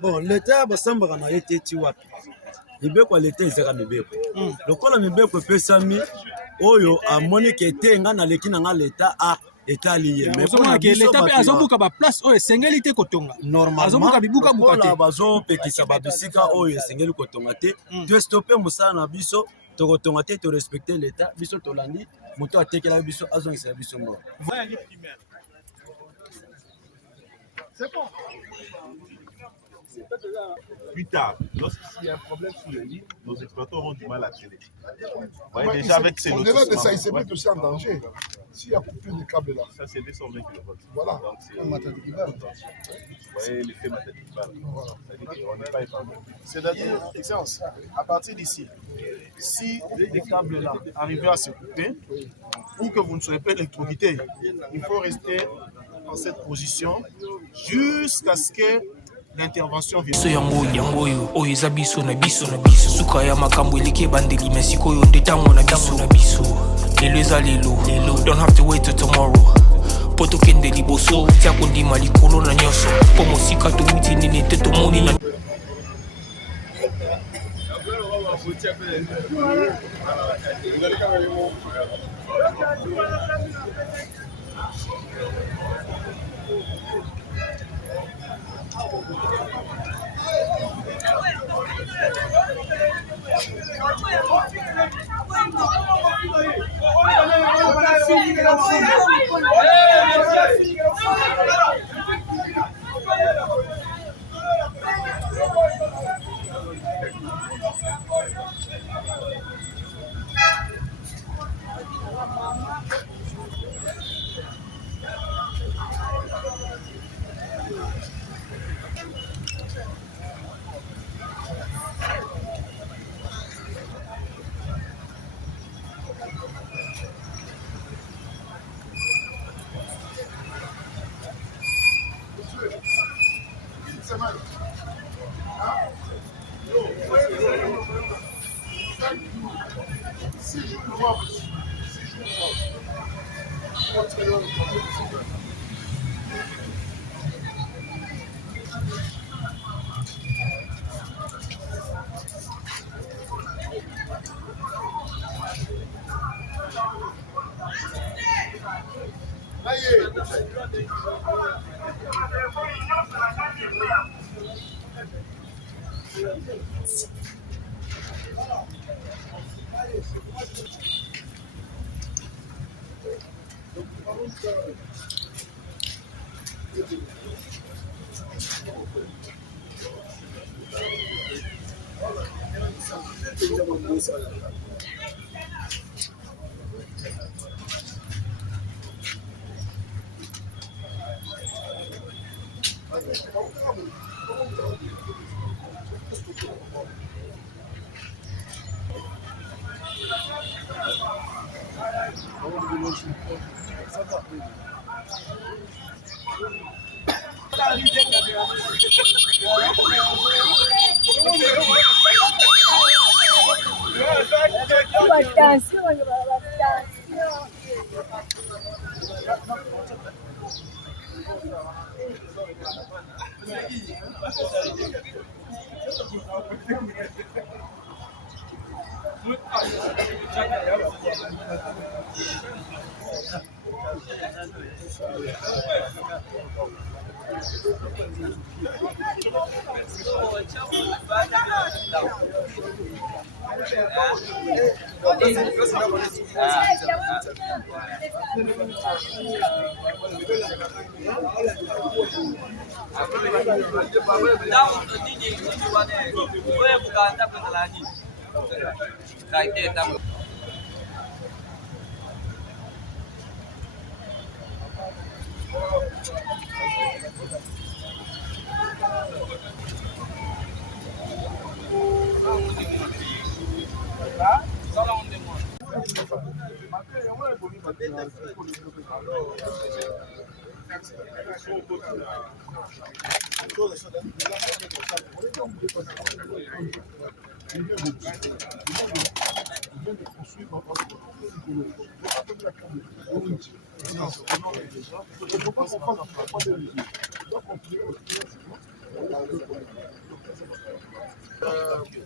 Bon, l'État basambaka na ye te ti wapi. Mibeko l'État ezaka mibeko. Lokola mibeko pesami oyo amoni ke te nga na leki na nga l'État a État lié. Mais pour l'État pe azobuka ba place oyo esengeli te kotonga. Azobuka bibuka buka te. Bazo pekisa ba bisika oyo esengeli kotonga te. Tu stopper musala na biso, to kotonga te, to respecter l'État, biso to landi, moto atekela biso azongisa biso mort. C'est bon. Plus tard, lorsqu'il y a un problème sur les lignes, nos exploitants auront du mal à traîner. Vous voyez déjà avec ces au-delà de ça, ils se mettent aussi en danger. S'il y a coupure de câble là. Ça, c'est 220 km. Voilà. Donc, vous voyez l'effet matériel. C'est-à-dire qu'on n'est pas épargné. C'est-à-dire, Excellence, à partir d'ici, si les câbles là arrivaient à se couper, pour que vous ne soyez pas électrocuté, il faut rester dans cette position jusqu'à ce que l'intervention vienne. yango oyo eza biso na biso suka ya makambo eleke bandeli mais sikoyo nde tango na biso lelo eza lelo don't have to wait till tomorrow po tokende liboso tia kondima likolo na nyonso po mosika towuti nini te tomoni na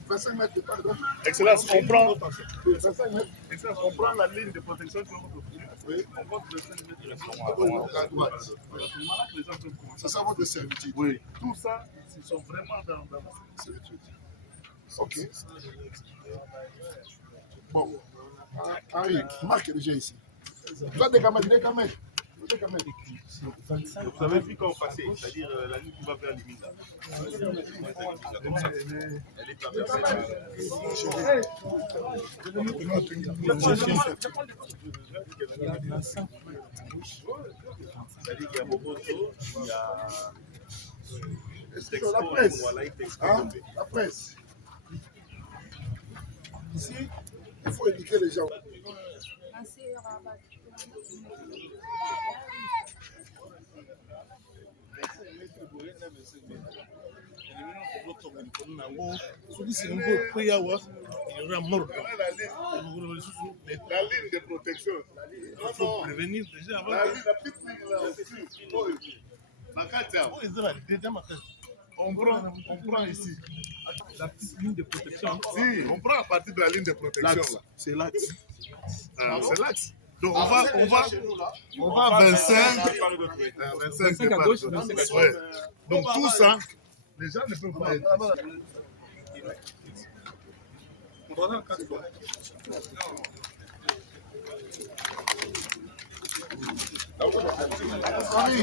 25 mètres de part. Excellence, on prend, 25 mètres. Excellence, on prend la ligne de protection que vous offrez. Oui. On compte 25 mètres de la À droite. C'est ça votre servitude. Oui. Tout ça, ils sont vraiment dans la Servitude. Ok. Bon. Henri, marque déjà ici. Toi, des caméras, des caméras. Des caméras. Vous avez vu quand on passait, c'est-à-dire la ligne qui va vers les mines. Elle est traversée. C'est-à-dire qu'il y a beaucoup de choses, il y a La presse. voilà, il texte Hein? La presse. Ici, il faut éduquer les gens. La ligne de protection. Il faut prévenir déjà avant. La petite ligne là aussi. On prend ici. La petite ligne de protection. Si, on prend à partir de la ligne de protection. C'est l'axe. C'est l'axe. Donc on va à 25. 25 à gauche, 25 à droite. Ouais. Donc tout ça, les gens ne peuvent pas être. Henri,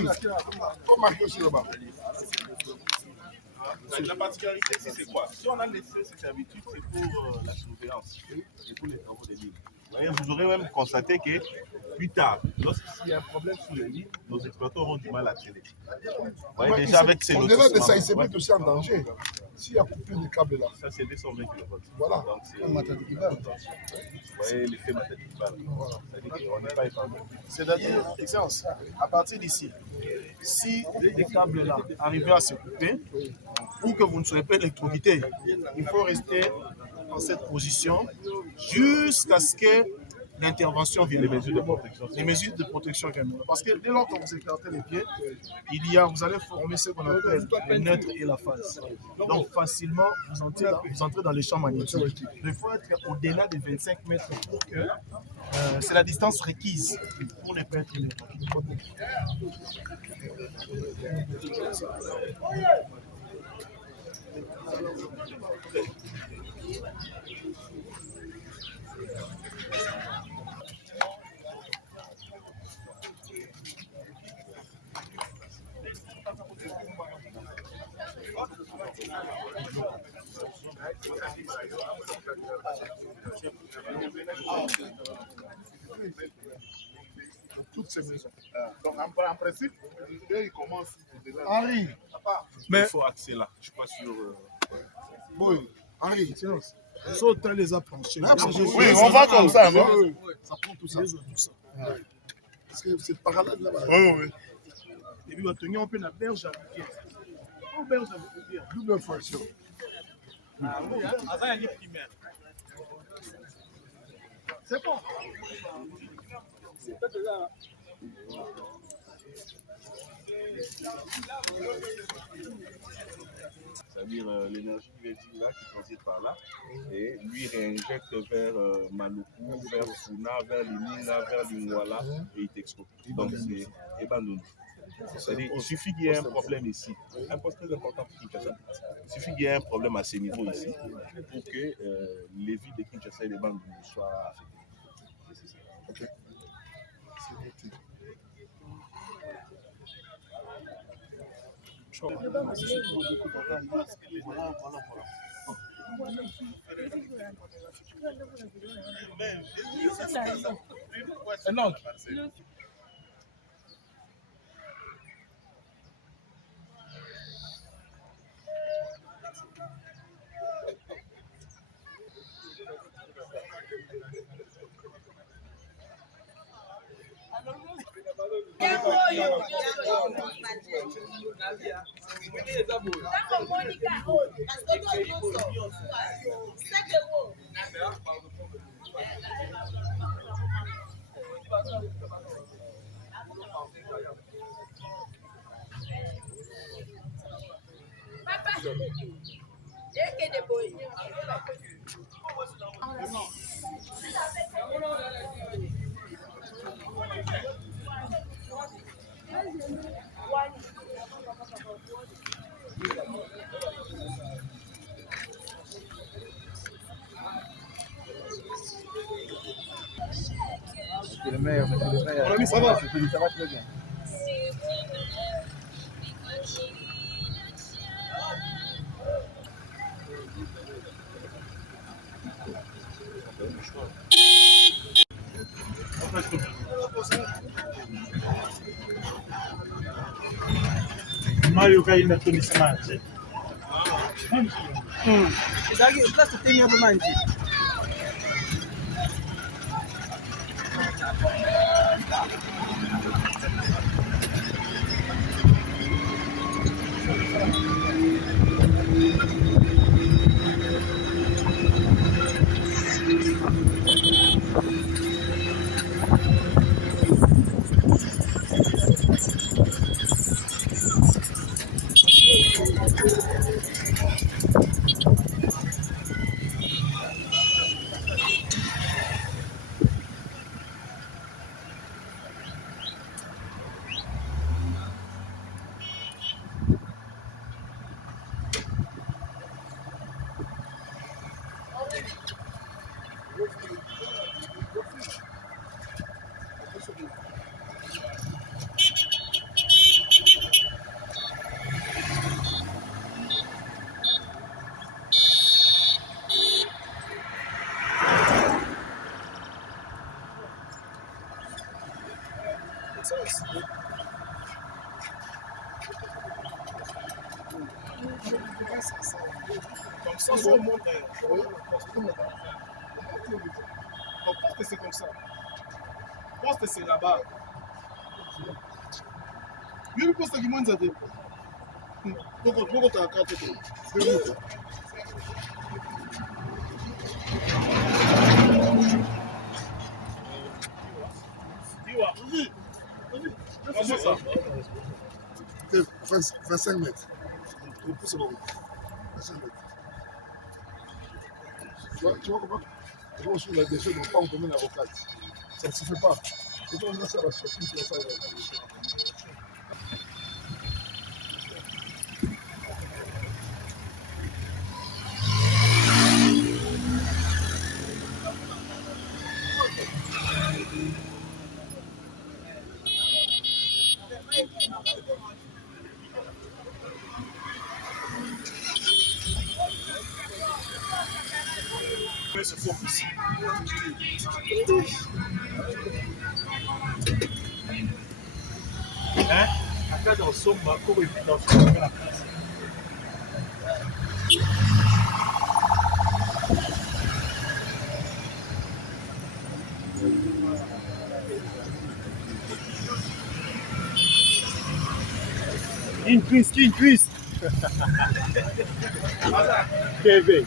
on marque aussi là-bas. La particularité, c'est quoi? Si on a laissé ces servitudes, c'est pour la surveillance et pour les travaux des lignes. Vous aurez même constaté que plus tard, lorsqu'il y a un problème sur les lignes, nos exploitants auront du mal à traiter. Vous voyez déjà avec ces Au-delà de lotissements, ça, ils se mettent aussi en danger. S'il y a coupure de câble là. ça c'est 220 kV. Voilà. Donc c'est, vous voyez l'effet matériel. C'est-à-dire qu'on n'est pas épargné. C'est-à-dire, Excellence, à partir d'ici, si les câbles là arrivent à se couper, pour que vous ne soyez pas électrocuté, il faut rester dans cette position jusqu'à ce que l'intervention vienne. Les mesures de protection. Les mesures de protection également. Parce que dès lors que vous écartez les pieds, vous allez former ce qu'on appelle le neutre et la phase. Donc facilement, vous entrez dans les champs magnétiques. Il faut être au-delà de 25 mètres pour que c'est la distance requise pour ne pas être électrocuté. Toutes ces maisons. Donc en principe, il commence. Henri, Mais il faut axer là. Je suis pas sûr. oui, Henri. Saute les approches. Oui, on va comme ça, non? Ça prend tout ça. Parce que c'est parallèle là-bas. Oui. Et puis, on va tenir un peu la berge à pied. Double fonction. Avant, il y a primaire. C'est bon. C'est pas de là. C'est-à-dire l'énergie du Védine là qui transite par là et lui réinjecte vers Maluku, vers Funa, vers Limina, vers Lingwala et il t'exproprie. Donc c'est Ebanoun. C'est-à-dire il suffit qu'il y ait un problème ici, un poste très important pour Kinshasa. Il suffit qu'il y ait un problème à ce niveau ici pour que les villes de Kinshasa et les bandes soient affectées. Ok. Non. Mon ami, ça va? Ça va très bien. Mario kaenda tulisimanje. Ezalaki place totemi apo manje. Comme ça, tout le monde est. Je pense que c'est comme ça. Je pense que c'est là-bas. Je pense que c'est là-bas. Pourquoi tu as carte? Comment ça? 25 mètres. C'est bon. 25 mètres. Tu vois comment? Tu vois sur la déchet, on ne peut pas emmener l'avocat. Ça ne se fait pas. Et donc, on a ça, la sortie, tu vois ça. Se focus. A cada somme, como evidência na casa. Increase. TV.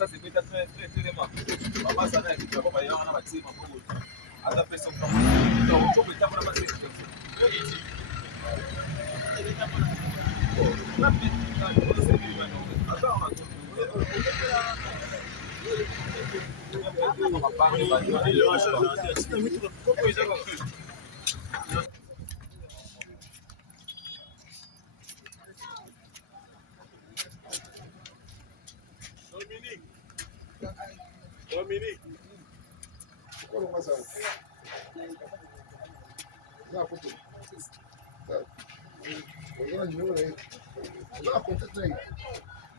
ça c'est peut-être très élément. Papa ça n'a pas papa il y a un bâtiment pour vous. À ta personne comme ça. Donc tu peux t'apprendre à passer. Dominique. Pourquoi on va ça? La photo. On va numéro là. On va contact là.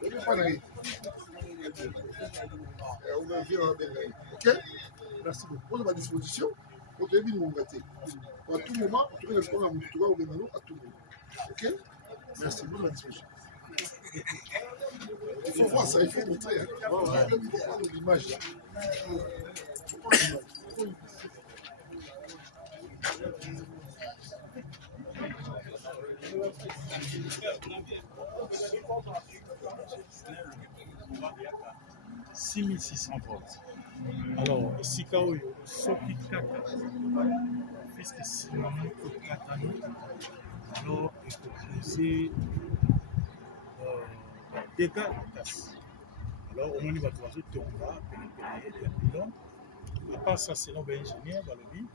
On va pas là. On va venir avec là. OK? Merci beaucoup. Prenez ma disposition. Pour te dire nous gâter. À tout moment, tu peux le prendre à mon tour ou bien à tout moment. OK? Merci pour la disposition. Il faut voir ça, il faut montrer. Il faut voir l'image. « 6600 votes. Alors, esika oyo soki kaka puisque sinami kokatani alors ekopoze dégâts makasi. Alors omoni bato bazotonga penepene ya pilon à part ça selon baingénieur balobi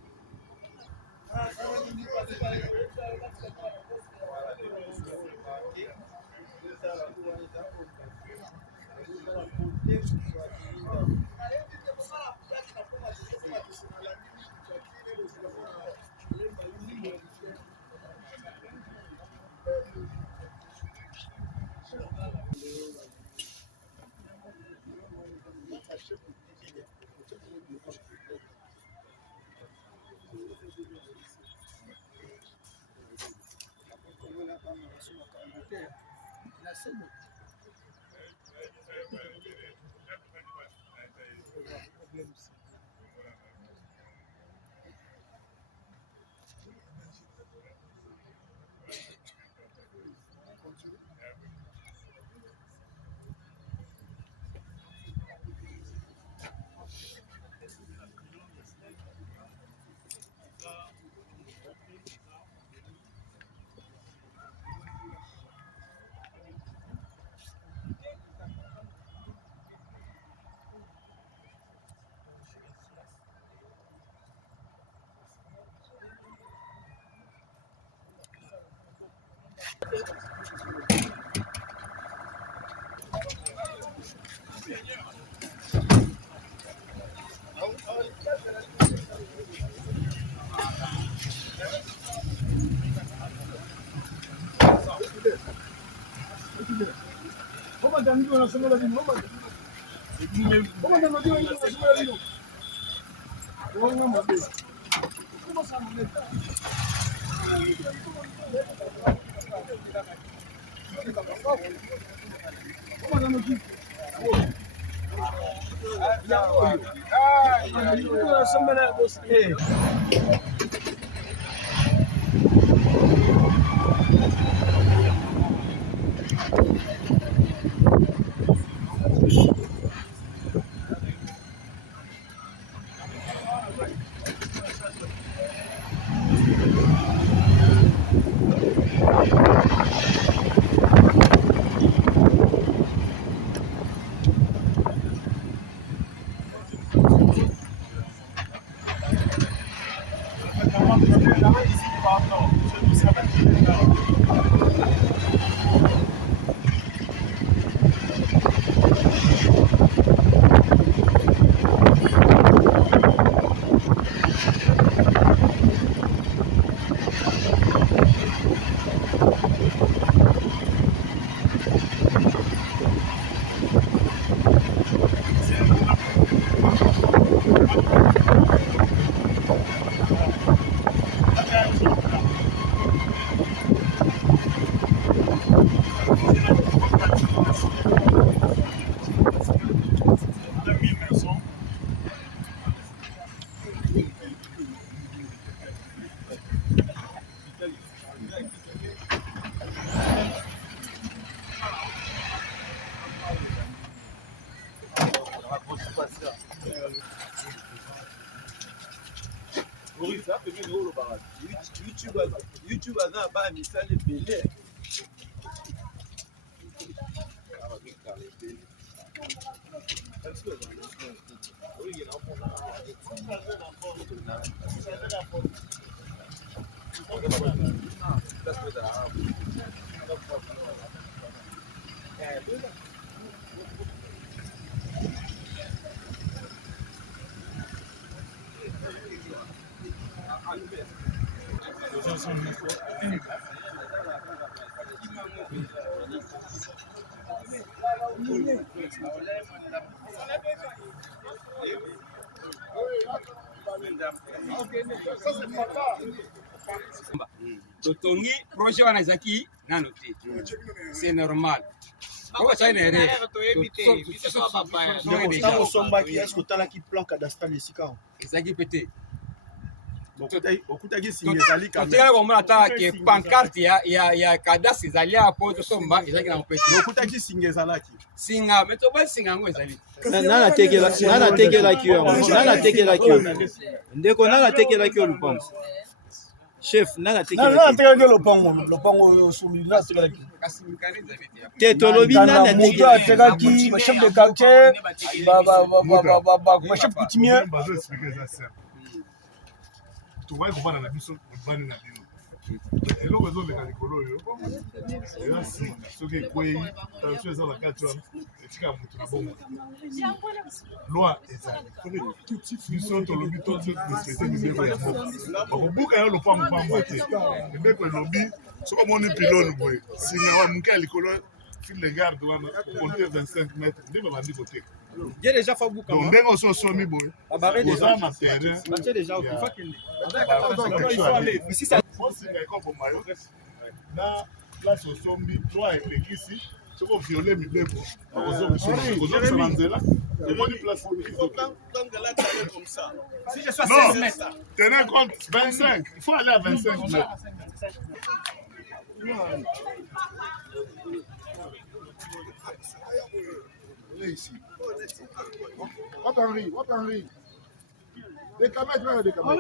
YouTube aza ba misala ebele. totongi projet wana ezaki nano te, c'est normal. ezalaki pe te totikala komona ata ke pancarte ya cadastre ezali awa mpo tosomba ezalaki na mopete singa me tobai singa yango ezali nanatekelaki yo ndeko nanatekelaki yo lupango chef nanatekelaki lopango osumi kasi mikani ezali te tolobi nanatekelaki chef de quartier chef coutumier tobai kovanda na biso mobani na bino eloko ezoleka likolo oyo eza singa soki ekwei tension eza na kati wana etika moto na bongo loi ezali biso tolobi torespekte mibeko ya mboka bakobuka yo lopango pamba te mibeko elobi soki omoni pilone boye singa wa moke ya likolo fil de garde wana okonte 25 mètres nde babandi koteka donc ndenge oso osomi boye ozala na terrain osinga ekoboma yo na place osombi loi elekisi soki oviole mibeko okozokisa na nzela omoni place non tenez compte 25 il faut aller à 25 mètres. Ici. What Henry? Des caméras, des caméras.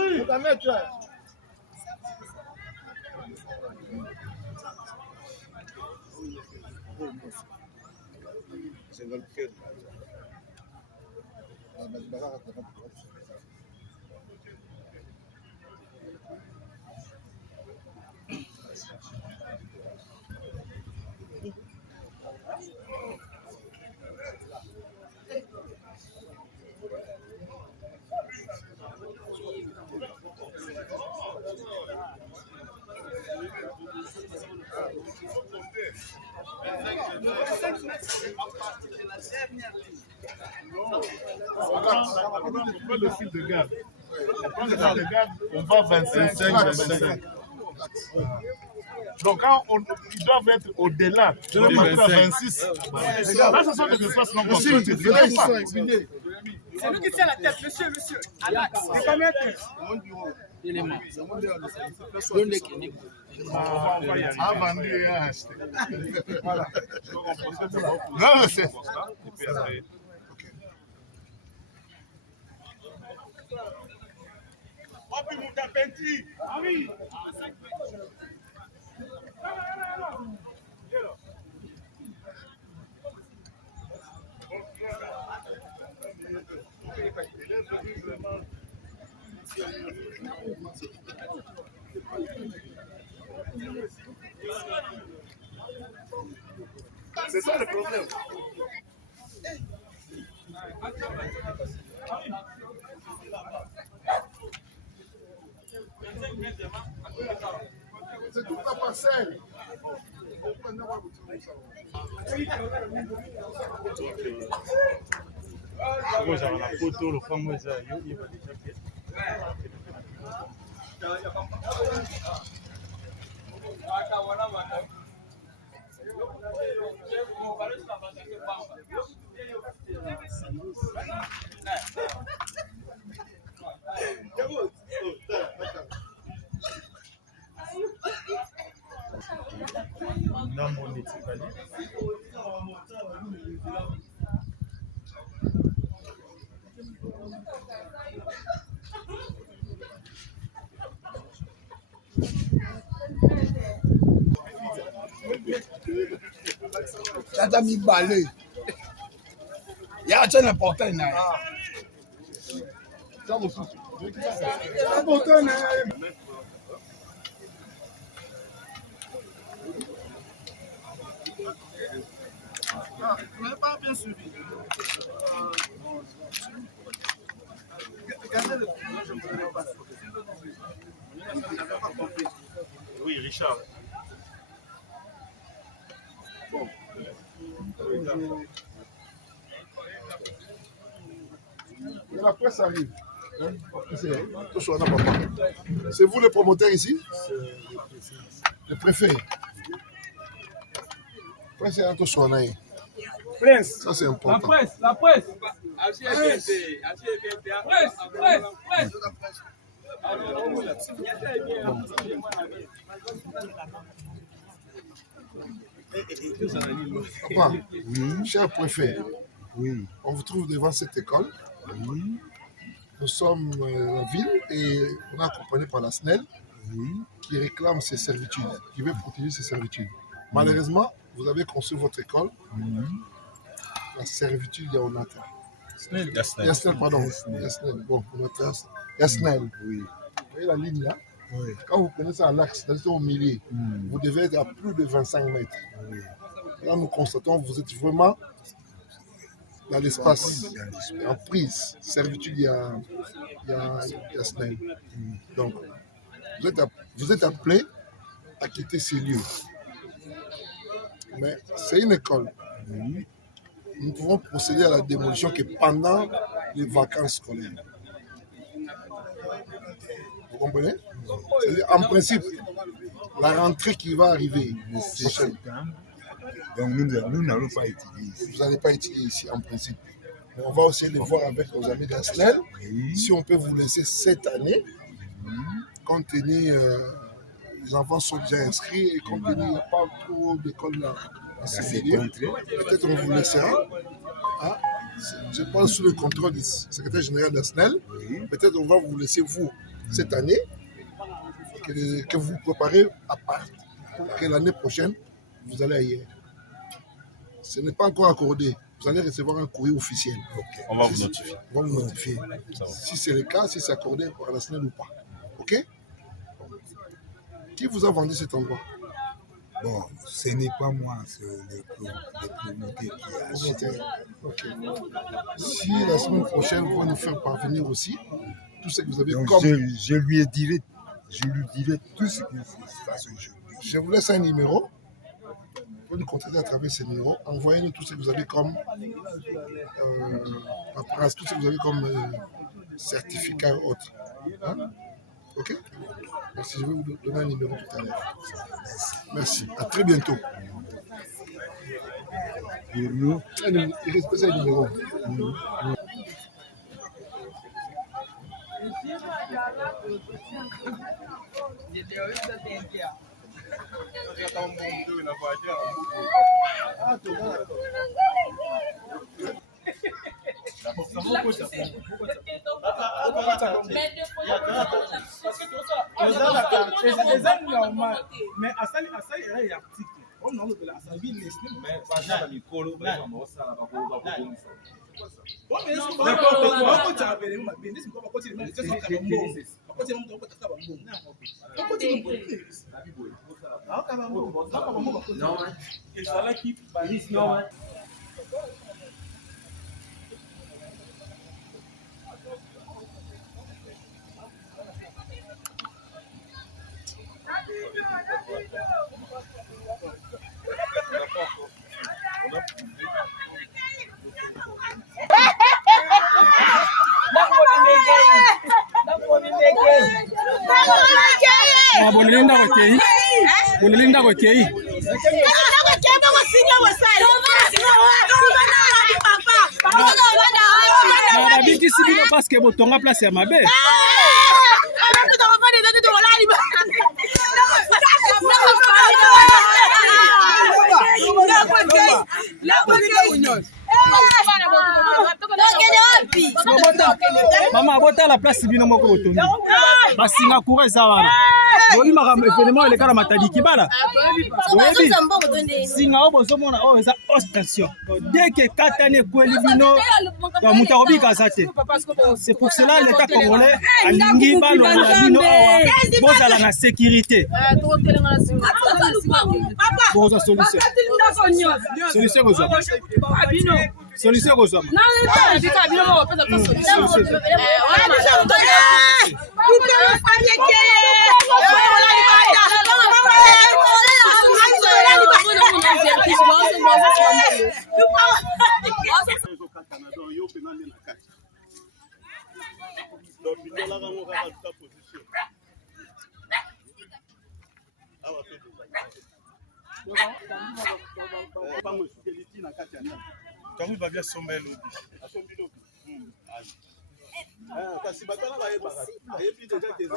Le fil de garde. On va 25. Donc quand ils doivent être au-delà de 26, là ce sont des espaces non constructifs. C'est nous qui tient la tête, monsieur. À l'axe. C'est combien de éléments? Non, c'est... Ah oui. C'est ça le problème. C'est toute la parcelle. ozala na poto lopango eza yo yeba deja ke ndambo ndetikali Tata mi balé. Il y a un important na. Vous n'avez pas bien suivi. Oui, Richard. Bon. La presse arrive. C'est vous le promoteur ici? Le préfet. Presse est un soigné. Prince. Ça c'est important. La presse. Papa, cher préfet, on vous trouve devant cette école. Nous sommes la ville et on est accompagné par la SNEL qui réclame ses servitudes, qui veut protéger ses servitudes. Malheureusement, vous avez construit votre école, la servitude Yaonata. Yasnel, pardon. Yasnel, bon, Yasnel. Oui. Vous voyez la ligne là? Oui. Quand vous prenez ça à l'axe, au milieu, vous devez être à plus de 25 mètres. Oui. Là, nous constatons que vous êtes vraiment dans l'espace, en prise, servitude Yasnel. Donc, vous êtes appelé à quitter ces lieux. Mais c'est une école. Nous pouvons procéder à la démolition que pendant les vacances scolaires. Vous comprenez? C'est-à-dire, en principe, la rentrée qui va arriver prochaine. Donc nous n'allons pas étudier ici. Vous n'allez pas étudier ici, en principe. Mais on va aussi les voir avec nos amis d'Asnel. Si on peut vous laisser cette année, compte tenu les enfants sont déjà inscrits et compte tenu qu'il n'y a pas trop d'écoles là. Peut-être on vous laissera. Hein? Je pense sous le contrôle du secrétaire général d'Asnel. Peut-être on va vous laisser vous cette année que vous préparez à part. Que l'année prochaine, vous allez ailleurs. Ce n'est pas encore accordé. Vous allez recevoir un courrier officiel. Okay. On va vous notifier. On va vous notifier. Si c'est le cas, si c'est accordé par la SNEL ou pas. OK? Qui vous a vendu cet endroit? Bon, ce n'est pas moi, c'est le promoteur qui a acheté. OK. Si la semaine prochaine, vous allez nous faire parvenir aussi tout ce que vous avez. Donc, comme... je lui dirai tout ce qui se passe aujourd'hui. Je vous laisse un numéro. Vous pouvez nous contacter à travers ce numéro. Envoyez-nous tout ce que vous avez comme tout ce que vous avez comme certificat ou autre. Hein? OK? Merci. Je vais vous donner un numéro tout à l'heure. Merci. À très bientôt. Il reste un numéro. Mais asali era ya article on a le asali mais pas na mikolo ba mosala ba ko ba ko Bonelinda kokei. Babikisi bino parce que botonga place ya mabe. Bobota Mama bota la place bino moko botondi. Basinga courage ça wana. Boli makambo événement le kala matadi kibala. Singa obozo mona o eza ostension. Dès que katane kweli bino ba mutarobi kazate. C'est pour cela l'état congolais alingi balo na bino bozala na sécurité. Boza solution. Solution kozo. Solution kozo. Kamu babia somba elobi. Kasi batala ba yeba. Ayebi déjà des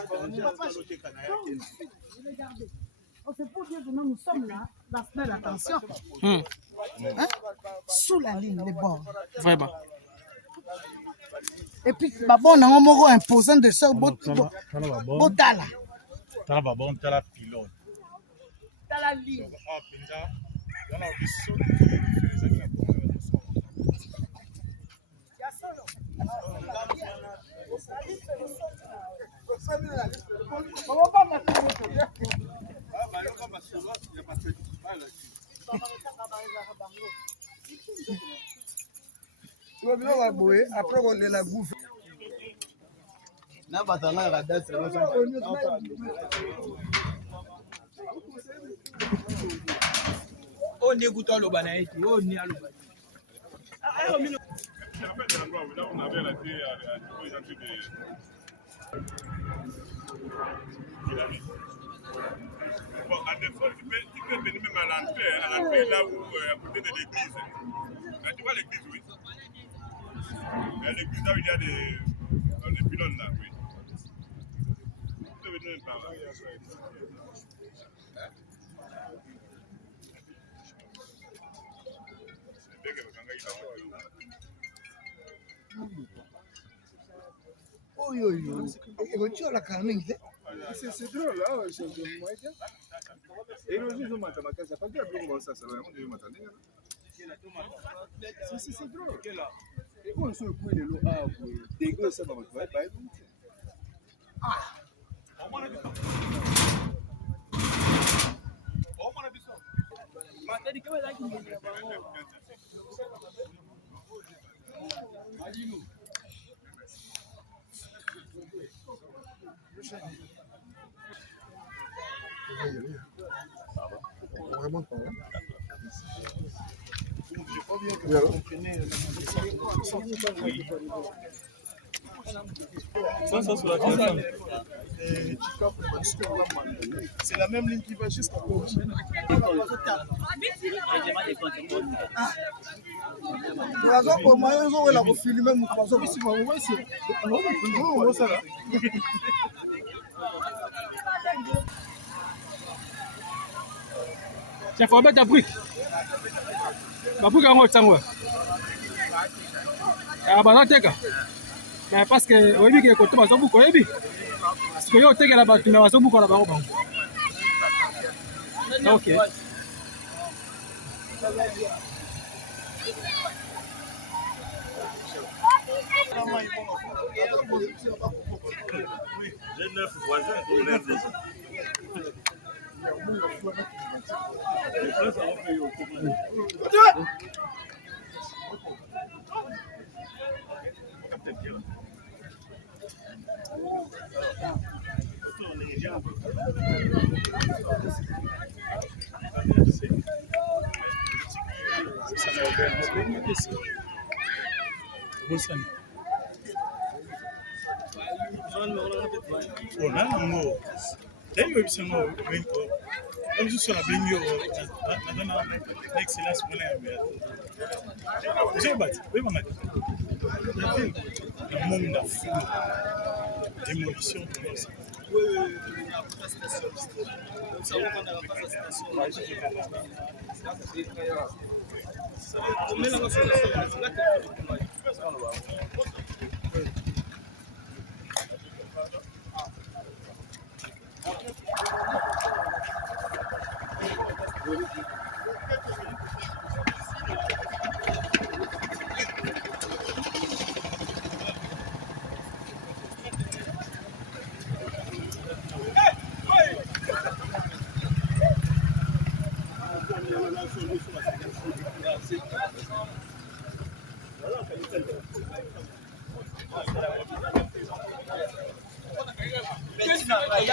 C'est pour dire que nous sommes là, dans faire attention. Sous la ligne de bord. Vraiment. Et puis, on a un mot imposant de ça. Botala. Tala babon, tala pilote. Tala ligne. Après, on est la bouffe. On écoute le banaï, on y a le banaï. Bon, à défaut, tu peux venir même à l'entrée là où, à côté de l'église. Là, tu vois l'église, oui. L'église là où il y a des pylônes là, oui. Tu peux venir même par là. C'est drôle, là, c'est moi. Et le juge, on m'a dit, ça pas bien, comment ça, on devait m'attendre. C'est drôle. Et quand on se couille de l'eau, dégueu, ça va me faire, Vraiment pas. C'est la même ligne qui va jusqu'à gauche. Chef, on va mettre la brique. La brique en haut, ça va. Ah, bah, non, t'es qu'à. Mais parce que, au début, quand tu vas au bout, au début. Parce que, yo, t'es qu'à là-bas, tu vas au bout, là-bas, ok. J'ai 9 voisins, on lève déjà. Et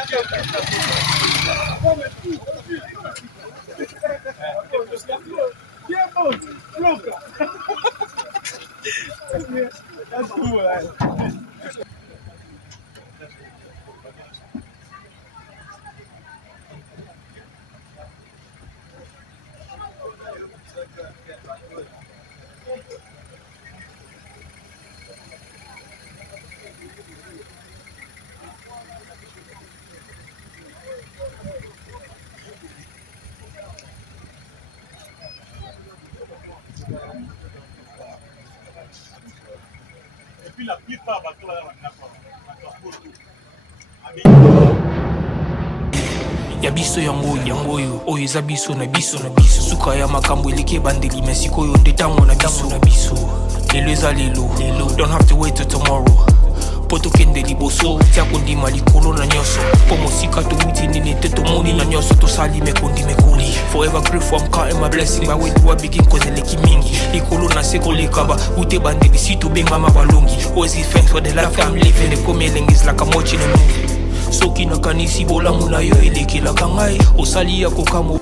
puis la plupart bateaux là, ya biso yango oyo oyo eza biso na biso suka ya makambo eleki ebandeli me sikoyo nde ntango na biso lelo eza lelo don't have to wait till tomorrow po tokende liboso tia kondima likolo na nyonso po mosika towuti nini te tomoni na nyonso tosali mekoli forever grateful I'm counting my blessing my way to a begin cause eleki mingi likolo na se kolekaba ute bandeli si tobengama balongi always give thanks for the life I'm living ekomi elengis like I'm watching a movie soki nakanisi bolamu na yo elekelaka ngai osali ya kokamo